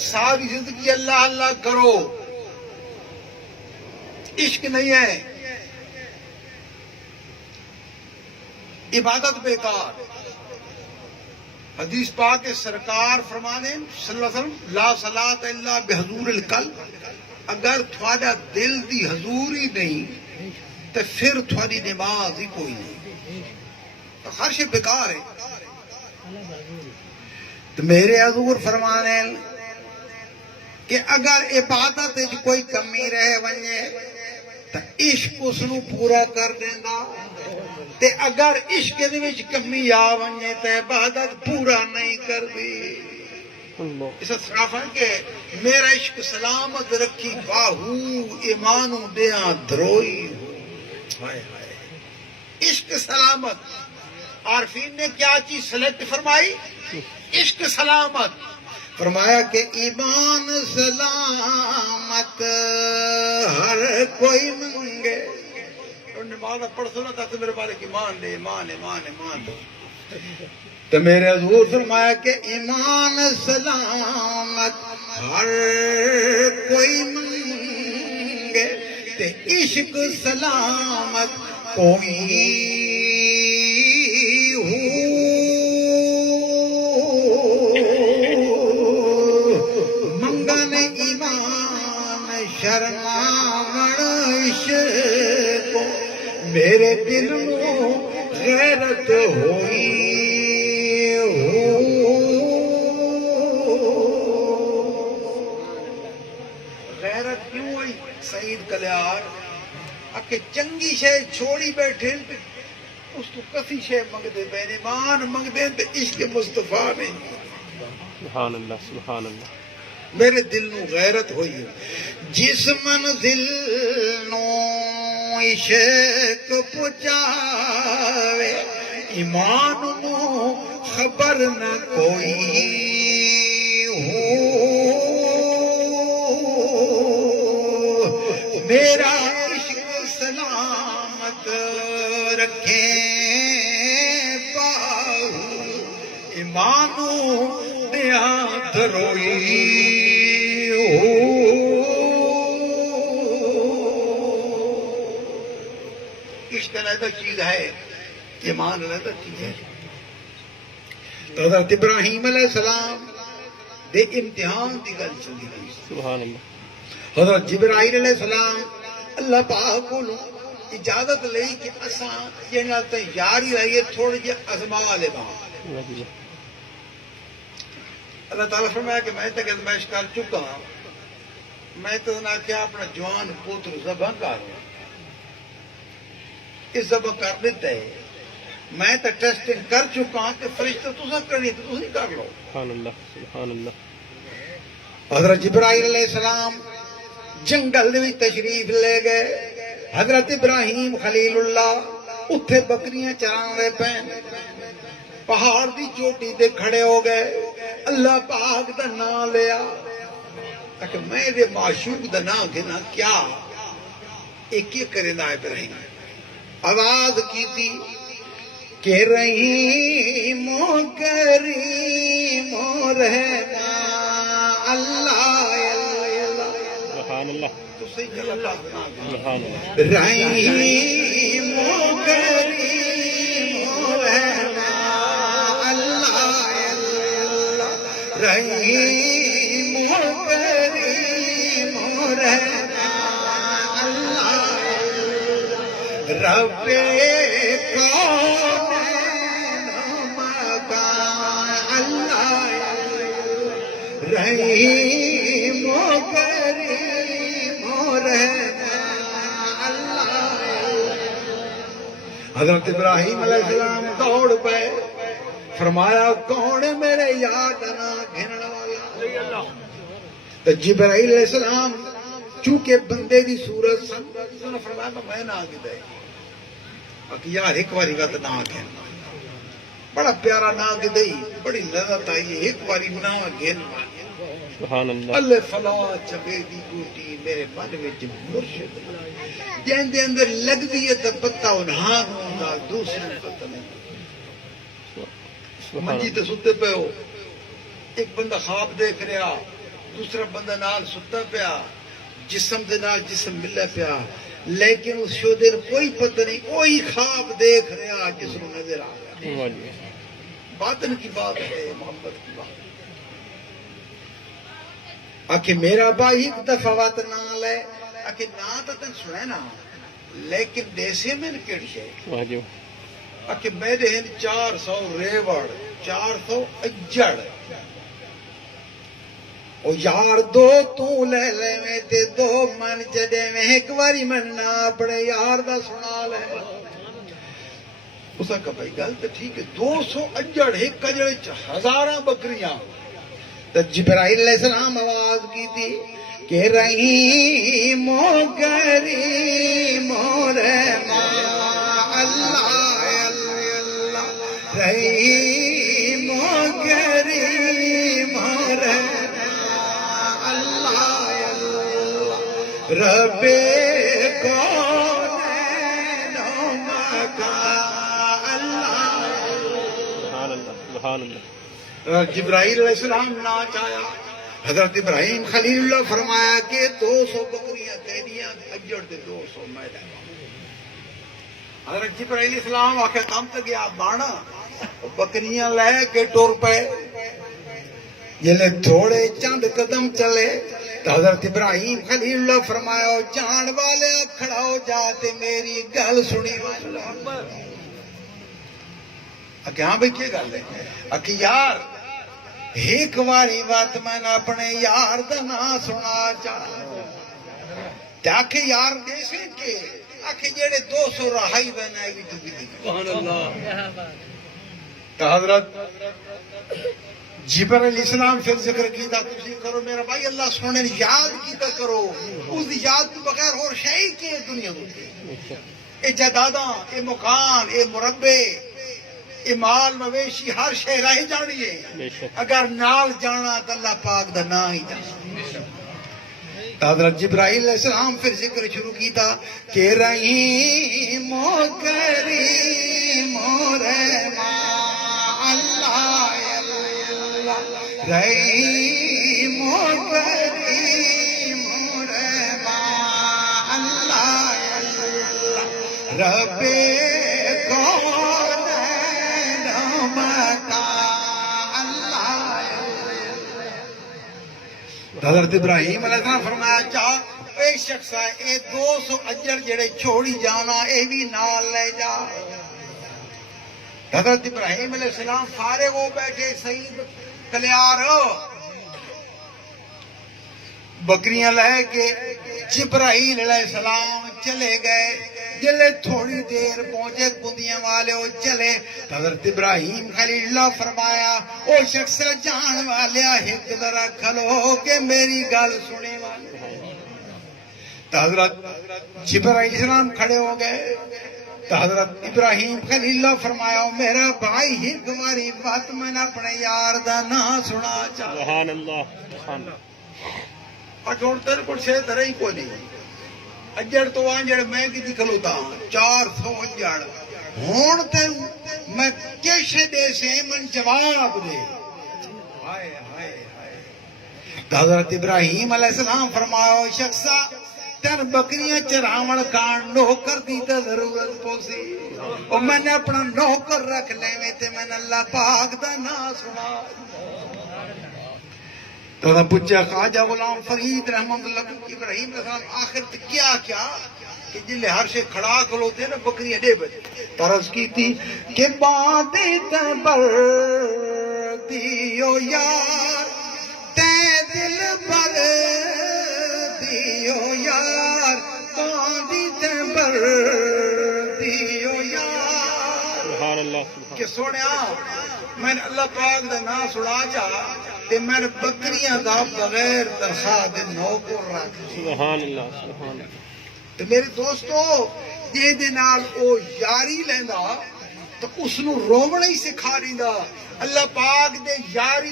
ساری زندگی اللہ اللہ کرو، عشق نہیں ہے، عبادت بیکار۔ حدیث پاک کے سرکار فرمانے صلی اللہ علیہ وسلم لا صلاۃ الا بحضور القلب، اگر تھوڑا دل دی حضوری نہیں تو پھر تھوڑی نماز ہی کوئی نہیں، تو ہر شے بیکار ہے۔ تو میرے حضور فرمانے کہ اگر عبادت کوئی کمی رہ ونجے تو عشق اس نو پورا کر دیندا، تے اگر عشق دے وچ کمی آ ونجے تے عبادت پورا نہیں کر دی۔ اس صراف ہے کہ میرا عشق سلامت رکھی باہو ایمانو دیاں دروئی، ہائے ہائے عشق سلامت۔ عارفین نے کیا چیز سلیکٹ فرمائی؟ عشق سلامت۔ فرمایا کہ ایمان سلامت ہر کوئی منگے، اور نماز پڑھ سنا تھا تو میرے بارے کی مان لے، ایمان ایمان ایمان۔ تو میرے حضور فرمایا کہ ایمان سلامت ہر کوئی منگے، تے عشق سلامت کوئی شرماوڑ عشق میرے دل میں غیرت ہوئی غیرت کیوں ہوئی؟ سعید کلیار کہ چنگی شے چھوڑی بیٹھے اس تو کسی شے منگ دے، بین ایمان منگ دے تے عشق مصطفیٰ نہیں۔ سبحان اللہ سبحان اللہ۔ میرے دل نو غیرت ہوئی، جس منزل نو عشق پہنچاوے ایمان نو خبر نہ کوئی ہو، میرا عشق سلامت رکھے باہو ایمانو دیاں دروئی۔ عشق علیحدہ چیز ہے، ایمان علیحدہ چیز ہے۔ تو حضرت ابراہیم علیہ السلام دے امتحان دی گل چلی گئی۔ سبحان اللہ۔ حضرت جبرائیل علیہ السلام اللہ پاک کو اجازت لئی کہ اساں یہ نال تے یاری رہیے تھوڑی جی ازما لے با۔ اللہ تعالیٰ فرمایا کہ میں تک ازمائش کر چکا ہوں، میں تو نہ کیا اپنا جوان پوتر ذبح کر اس ذبح کر دیتا ہے، میں تو ٹیسٹنگ کر چکا ہوں کہ فرشتہ تسا کرنی تو تسی کر لو۔ سبحان اللہ سبحان اللہ۔ حضرت جبرائیل علیہ السلام جنگل میں تشریف لے گئے، حضرت ابراہیم خلیل اللہ اتھے بکریاں چران رہے پین، پہاڑ دی چوٹی دے کھڑے ہو گئے، اللہ پاک دا نام لیا کہ میں دے معشوق دا نام گھنا کیا ایک یہ کرے نا ابراہیم، آواز کی تھی کہ رحیم و کریم و رحمہ اللہ سبحان اللہ تو صحیح کہ اللہ سبحان اللہ۔ رحیم و کریم و رحمہ اللہ رحیم و کریم و رحمہ اللہ رب کونین مکان اللہ رحیم و کریم و رحمہ اللہ۔ حضرت ابراہیم علیہ السلام دوڑ پے، فرمایا کون ہے میرے یاد نہ گھنن والا؟ تو جبرائیل علیہ السلام چونکہ بندے دی صورت سن، انہوں نے فرمایا میں نہ آگے دے کہ یار ایک باری کا تو نہ آگے، بڑا پیارا نہ آگے دے، بڑی لذت آئی، ایک باری نہ آگے سبحان اللہ۔ اللہ فلا چبے دی گوٹی میرے من وچ مرشد جن دے اندر لگ دی ہے تو پتہ انہاں ہوندا دوسرے پتہ نہیں۔ منجی تے ستے پہ ہو، ایک بندہ خواب دیکھ رہا دوسرا بندہ نال ستا پیا جسم دے نال جسم ملے پیا لیکن اس شودے نوں کوئی پتہ نہیں وہی خواب دیکھ رہا جس نوں نظر آ رہا واہ جی باطن کی بات ہے محبت کی بات آکھے میرا بھائی ایک دفعہ وات نال ہے آکھے نا تو تن سنے نا لیکن دیسے میں نے کیڑی ہے واہ جی آکھے میرے ہیں 400 ریوڑ 400 اجڑ او یار دو تو لے لے میں تے دو من جڑے میں ایک واری من نہ اپنے یار دا سنا لے اس کا بھائی گل تو ٹھیک ہے 200 اجڑ ایک کجڑے ہزاراں بکریاں تو جبرائیل علیہ السلام آواز کی تھی کہ رحیم و کریم رحمان اللہ اللہ رحیم و کریم رحمان اللہ اللہ رب کونین و مکان اللہ سبحان اللہ سبحان اللہ جبرائیل علیہ السلام ناچ آیا حضرت ابراہیم خلیل اللہ فرمایا کہ 200 بکریاں تیریاں اجڑ دے 200 میں دے حضرت جبرائیل علیہ السلام آخر کام تو گیا بانا بکریاں لے کے ٹور پے جلے تھوڑے چند قدم چلے تو حضرت ابراہیم خلیل اللہ فرمایا جان والے کھڑا ہو جاتے میری گل سنی کہ ہاں بھئی کیا گل ہے کہ یار ایک واری بات میں نے اپنے یار دا نام سنا چاہ کہ یار دیسے کہ آکھے جیڑے 200 رہائی بنائی بھی تو بھی سبحان اللہ تو حضرت جبر علیہ السلام پھر ذکر کیتا تسی کرو میرا بھائی اللہ سونے نے یاد کیتا کرو اس یاد تو بغیر اور شئی کی دنیا ہوتی اے جداداں اے مکان اے مربع اے مال مویشی ہر شے راہ جانی ہے اگر نال جانا تو اللہ پاک دا نا ہی جانا حضرت جبرائیل علیہ السلام پھر ذکر شروع کیتا کہ رحیم و کریم و رحمان اللہ اللہ رحیم و کریم و رحمان اللہ اللہ رب حضرت ابراہیم علیہ السلام فرمایا چاہ اے شخص ہے اے 200 اجڑ جڑے چھوڑی جانا اے بھی نال لے جا حضرت ابراہیم علیہ السلام فارغ ہو بیٹھے سعید کلیار بکریاں لے کے جبرائیل علیہ السلام چلے گئے جلے تھوڑی دیر پہنچے بندیاں والے وہ چلے حضرت ابراہیم خلیل اللہ فرمایا او شخص جان والے ایک ذرا کھلو کہ میری گل سنے والے تو حضرت جبرائیل السلام کھڑے ہو گئے تو حضرت ابراہیم خلیل اللہ فرمایا میرا بھائی ایک ہماری بات میں نے اپنے یار دا نا سنا چاہ سبحان اللہ سبحان اللہ اور جوڑ تر کو سے طرح ہی کو نہیں اجڑ تو آنجڑ میں کی دکھلوتا 400 اجڑ ہون تے میں کیشے دے سے من جواب دے ہائے ہائے ہائے حضرت ابراہیم علیہ السلام فرمایا شخصا تر بکریاں چراون کان نوکر دی تے ضرورت پوسی اور میں نے اپنا نوکر رکھ لے میں تے میں اللہ پاک دا نا سنا تو انہوں نے پوچھا خواجہ غلام فرید رحمت اللہ ابراہیم علیہ السلام آخر کیا کیا کہ جلے ہر شے کھڑا کھلوتے ہیں نا بکریاں دے بجے ترس کی تھی کہ باندی تبر دیو یار تے دل بر دیو یار باندی تبر دیو یار سبحان اللہ کہ سوڑیا میں نے اللہ پاک دا نا سنا چاہا تے میں نے بکریاں دا بغیر تنخواہ دے نوکر رکھ سبحان اللہ سبحان اللہ تو میرے دوستو جے دے نال او یاری لیندا تو اس نو روونا ہی سکھا دیندا اللہ پاک دے یاری